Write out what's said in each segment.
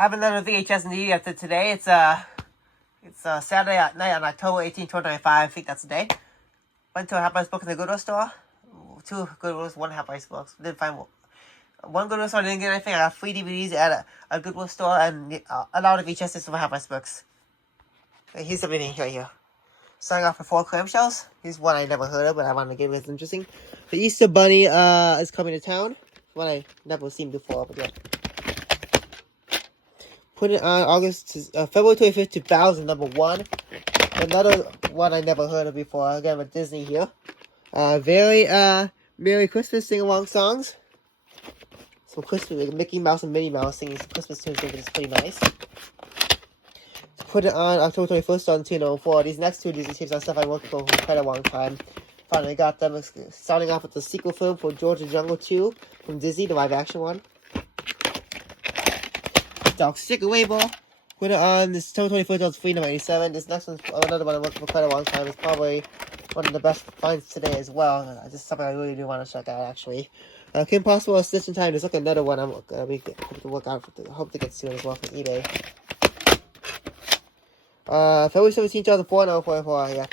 I have another VHS DVD Update today. It's Saturday night on October 18, 2025. I think that's the day. Went to a half price book in the Goodwill store. 2 Goodwills, 1 half price books. Didn't find one Goodwill store. Didn't get anything. I got 3 DVDs at a Goodwill store and a lot of VHSs from half price books. Okay, here's everything right here. Starting off with 4 clamshells. Here's one I never heard of, but I wanted to get it. It's interesting. The Easter Bunny is coming to town. One I never seen before, but yeah. Put it on February 25th, 2000, number 1. Another one I never heard of before. Again, with Disney here. Very Merry Christmas sing-along songs. Some Christmas, like Mickey Mouse and Minnie Mouse singing some Christmas tunes, which is pretty nice. Put it on October 21st on 2004. These next 2 Disney tapes are stuff I worked for quite a long time. Finally got them. Starting off with the sequel film for George the Jungle 2 from Disney, the live action one. Dog Stick Away Ball. Put it on this October 21st on free number 87. This next one's another one I worked for quite a long time. It's probably one of the best finds today as well. This is something I really do want to check out actually. Kim Possible Stitch in Time. There's like another one I'm gonna hope to work out hope to get soon as well from eBay. February 17, 2004, no, 44, yeah.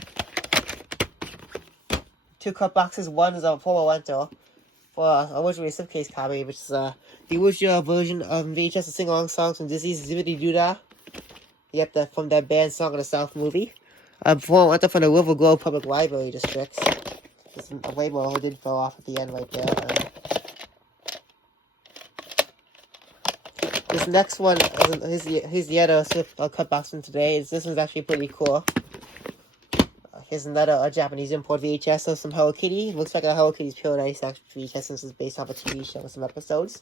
2 cut boxes. One is a former rental for originally a slipcase copy, which is the original version of VHS sing-along songs from Disney's Zippity Doo-Dah. Yep, from that band Song of the South movie. Former rental from the River Grove Public Library districts. There's a label who did fall off at the end right there. This next one, here's the other cut box from today. This one's actually pretty cool. Here's another Japanese import VHS of some Hello Kitty. Looks like a Hello Kitty's Paradise actually VHS since it's based off a TV show with some episodes.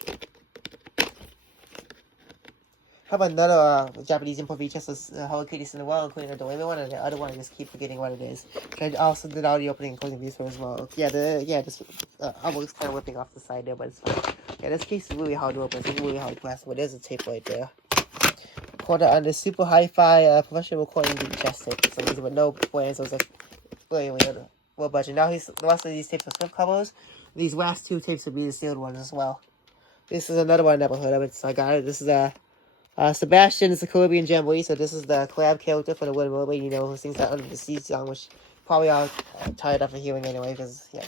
How about another Japanese import VHS of Hello Kitty Cinderella, including the Doraemon one, and the other one I just keep forgetting what it is. I also did all the opening and closing views for as well. Yeah, this artwork's kind of whipping off the side there, but it's fine. Yeah, this case is really hard to open. It's really hard to press, but there's a tape right there. Put it on the super hi-fi professional recording VHS tape. So these with no plans, so it's like really low budget. Now the rest of these tapes are slip covers. These last 2 tapes will be the sealed ones as well. This is another one I never heard of it, so I got it. This is Sebastian is the Caribbean Jamboree, so this is the crab character for the Wooden Mermaid, you know, who sings that Under the Sea song, which probably are tired of hearing anyway, because, yeah.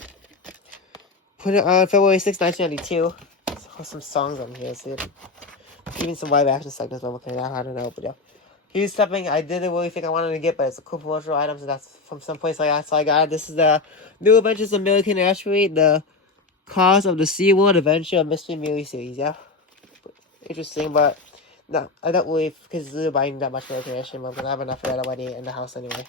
Put it on February 6, 1992. Some songs on here, so even some live action segments I'm looking at, I don't know, but yeah. Here's something I didn't really think I wanted to get, but it's a cool promotional item, so that's from some place like that, so I got it. This is the New Adventures of American Asteroid, the Cause of the SeaWorld Adventure Mystery Mini Series, yeah. Interesting, but no, I don't really consider buying that much American Asteroid, because I have enough of that already in the house anyway.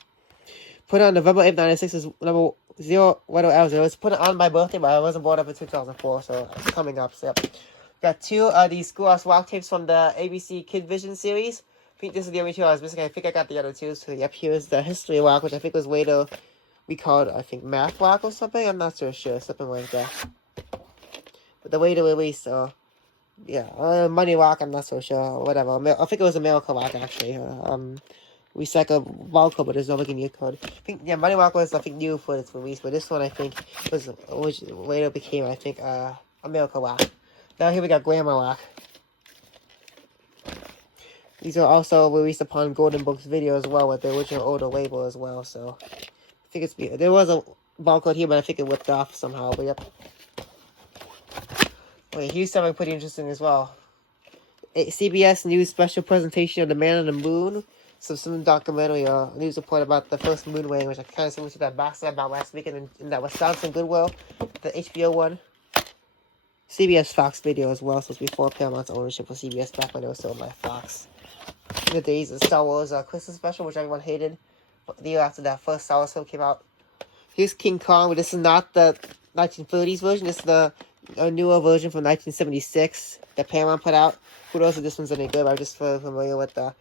Put it on November 8th, 96 is number 0, Weather L0. It's put it on my birthday, but I wasn't born up in 2004, so it's coming up, so yep. Got 2 of these Schoolhouse Rock tapes from the ABC Kid Vision series. I think this is the only 2 I was missing. I think I got the other 2, so yep, here's the History Rock, which I think was later we called, I think, Math Rock or something. I'm not so sure, something like that. But the later release, yeah, Money Rock, I'm not so sure, whatever. I think it was America Rock, actually. Recycle Valco, but there's no looking new code. I think, yeah, Money Rock was, I think, new for its release, but this one, I think, which later became, I think, America Rock. Now here we got Grandma Rock. These are also released upon Golden Books video as well, with the original older label as well, so I think there was a barcode here, but I think it whipped off somehow, but yep. Okay, here's something pretty interesting as well. A CBS News special presentation of the Man on the Moon. Some documentary or news report about the first moon landing, which I kind of similar to that box I bought last week in that Wisconsin Goodwill, the HBO one. CBS Fox video as well, so it's before Paramount's ownership for CBS back when it was still by Fox. In the days of Star Wars Christmas special, which everyone hated, the year after that first Star Wars film came out. Here's King Kong, but this is not the 1930s version, this is the newer version from 1976 that Paramount put out. Who knows if this one's any good, but I'm just familiar with the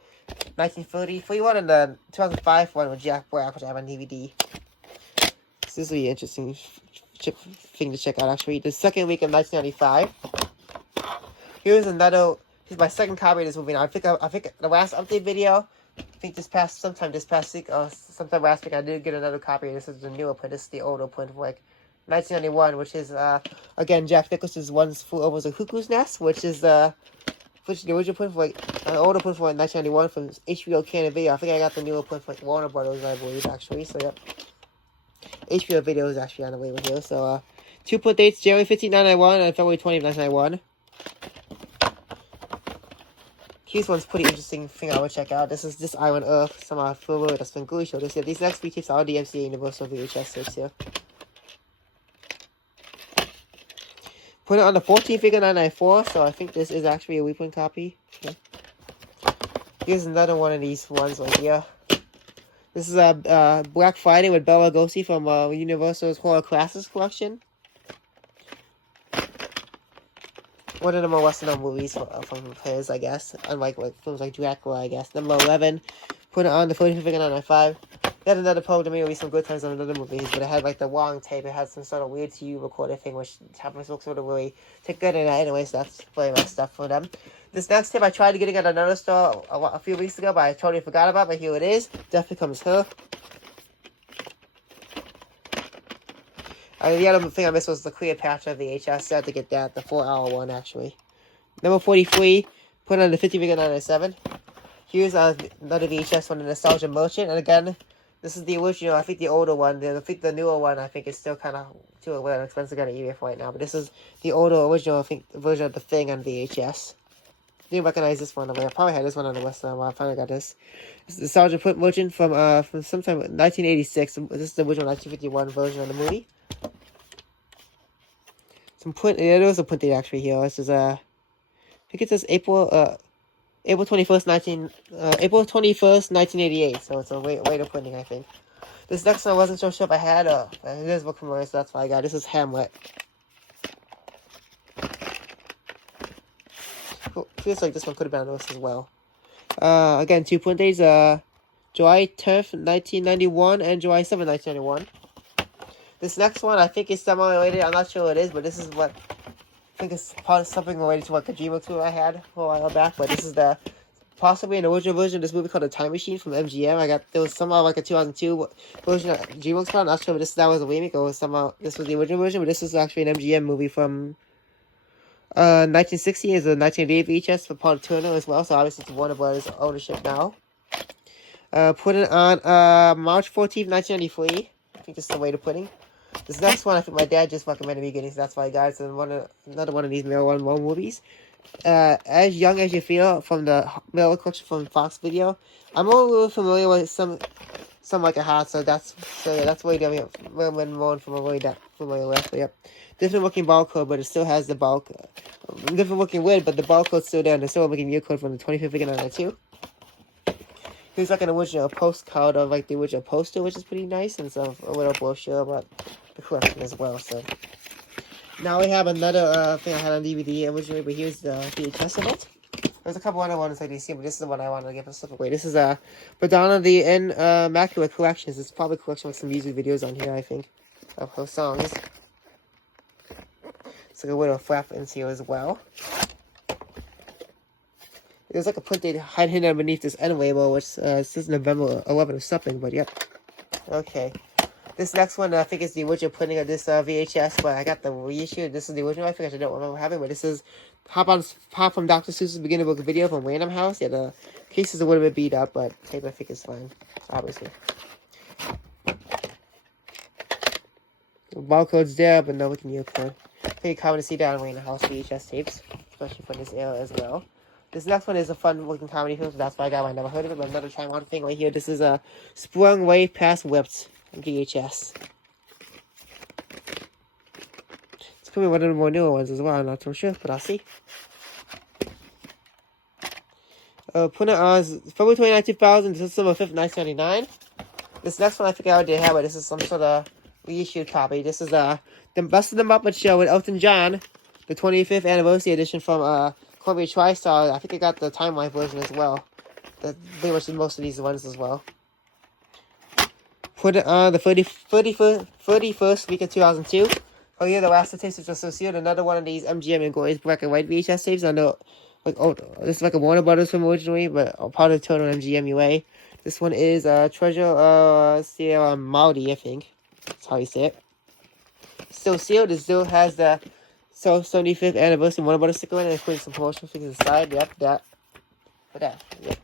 1933 one and the 2005 one with Jack Black, which I have on DVD. This is really interesting thing to check out, actually. The second week of 1995. Here's my second copy of this movie now. I think the last update video, sometime last week, I did get another copy. This is the newer print. This is the older print for like 1991, which is again Jack Nicholson's One Flew Over the Cuckoo's Nest, which is Which the original print for like an older print for like 1991 from HBO Canada Video. I think I got the newer print for like Warner Brothers, I believe, actually. So yep, HBO Video is actually on the label here. So 2 print dates: January 15, 1991 and February 20, 1991. Here's one's pretty interesting thing I would check out. This is This Island Earth, some film that's been Gooey show this year. These next 3 tapes are DMCA Universal VHS tapes here. Put it on the 14 figure 994, so I think this is actually a reprint copy. Okay. Here's another one of these ones right here. This is a Black Friday with Bela Lugosi from Universal's Horror Classics collection. One of the more Western movies from his, I guess. Unlike films like Dracula, I guess. Number 11. Put it on the 14 figure 995. They had another program, maybe some good times on another movies, but it had like the long tape. It had some sort of weird TU recorder thing, which happens looks sort of really take good in it anyway, so that's pretty much stuff for them. This next tape I tried to get it at another store a few weeks ago, but I totally forgot about it, but here it is. Death Becomes Her. The other thing I missed was the Cleopatra VHS. I had to get that, the 4-hour one, actually. Number 43, put on the 50 figure 997. Here's another VHS one, the Nostalgia Merchant, and again, this is the original. I think the older one. I think the newer one, I think, is still kind of too expensive to get on eBay for right now. But this is the older original, I think, version of The Thing on VHS. Didn't recognize this one. I probably had this one on the list. I finally got this. This is the Nostalgia Merchant from sometime 1986. This is the original 1951 version of the movie. Some print. Yeah, there was a print date actually here. This is I think it says April 21st, 1988. So it's a later printing, I think. This next one I wasn't so sure if I had. It is book from so that's why I got. This is Hamlet. Feels like this one could have been on the list as well. Again, 2 print dates. July 10th, 1991 and July 7th, 1991. This next one I think is semi-related. I'm not sure what it is, but this is what I think it's part of something related to what the DreamWorks movie I had a while back. But this is possibly an original version of this movie called The Time Machine from MGM. There was somehow like a 2002 version of DreamWorks. I'm not sure if that was a remake or somehow this was the original version. But this was actually an MGM movie from 1960. It's a 1988 VHS for Paul Turner as well. So obviously it's Warner Brothers ownership now. Put it on March 14th, 1993. I think this is the way to put it. This next one, I think my dad just recommended me getting, so that's why I got it. So another one of these Male 1 movies. As Young as You Feel from the Male collection from Fox Video. I'm a little familiar with some like a hat, so that's way down more familiar with. But yep, different looking barcode, but it still has the bulk. Different looking lid, but the barcode's still there, and there's still a looking year code from the 25th figure 992. Here's like an original postcard of like the original poster, which is pretty nice, and some a little brochure about the collection as well. So now we have another thing I had on DVD originally, but here's the VHS of it. There's a couple other ones I didn't see, but this is the one I wanted to give a slip away. This is Madonna the Immaculate Collections. It's probably a collection with some music videos on here, I think, of her songs. It's like a little flap in here as well. There's like a print date hidden underneath this end label, which says November 11 or something, but yep. Okay. This next one, I think is the original printing of this VHS, but I got the reissue. This is the original, I think I don't remember having, but this is Pop from Dr. Seuss's beginning book video from Random House. Yeah, the case is a little bit beat up, but tape I think is fine, obviously. The barcode's there, but no looking new code. Pretty common to see that on Random House VHS tapes, especially from this era as well. This next one is a fun-looking comedy film, so that's why I got one. I never heard of it, but another time-out thing right here. This is a Sprung Way Past Whipped VHS. It's probably one of the more newer ones as well. I'm not so sure, but I'll see. Put it on February 29, 2000. This is December 5th, 1999. This next one I think I already have, but this is some sort of reissued copy. This is The Best of the Muppet Show with Elton John, the 25th anniversary edition from Columbia TriStar. I think I got the timeline version as well. Pretty much most of these ones as well. Put it on the 31st week of 2002. Oh yeah, the last tapes which was so sealed. Another one of these MGM and Glorious black and white VHS tapes. I know, like, oh, this is like a Warner Brothers film originally, but part of the total MGM UA. This one is Treasure Sierra Maudie, I think. That's how you say it. Still sealed. It still has the So 75th anniversary Warner Brothers sticker in, and putting some promotional figures inside. Yep, that. Put that. Yep.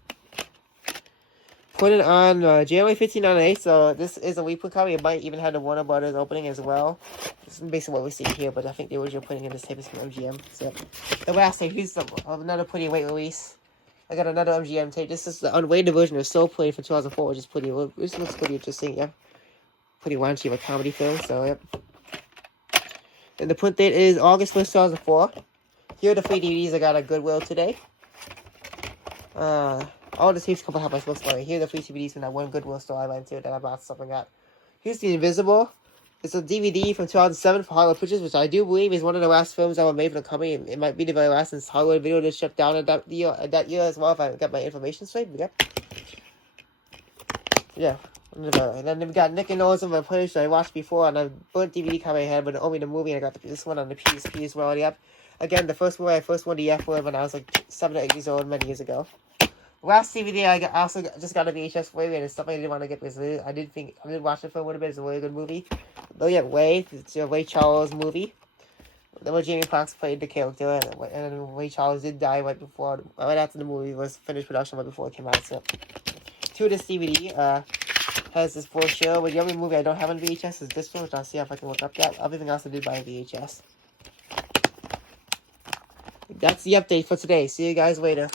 Put it on January 1598, so this is a weekly copy. It might even have the Warner Brothers opening as well. This is basically what we see here, but I think the original printing in this tape is from MGM. So, the last tape, here's another pretty late release. I got another MGM tape. This is the unweighted version of Soul Plane from 2004, which is pretty, this looks pretty interesting, yeah. Pretty raunchy of a comedy film, so yep. And the print date is August 1st, 2004. Here are the 3 DVDs I got at Goodwill today. All the tapes come out my books, but here are the 3 DVDs from that one Goodwill store I went to that I bought stuff like that. Here's The Invisible. It's a DVD from 2007 for Hollywood Pictures, which I do believe is one of the last films that were made for the company. It might be the very last since Hollywood Video just shut down at that year as well, if I got my information straight. But yeah. And then we got Nick and Noah's on my playlist that I watched before, and I burnt DVD copy I had, but only the movie, and I got this one on the PSP as well. Yep. Again, the first movie I first won the F word when I was like 7 or 8 years old many years ago. Last DVD I also just got a VHS Way, and it's something I didn't want to get because I did watch it for a little bit. It's a really good movie. But yeah, Way, it's a Ray Charles movie. Then when Jamie Foxx played the character, and Ray Charles did die right after the movie was finished production, right before it came out. So, to this DVD, has this brochure, but the only movie I don't have on VHS is this one, which I'll see if I can look up that. Everything else I did buy on VHS. That's the update for today. See you guys later.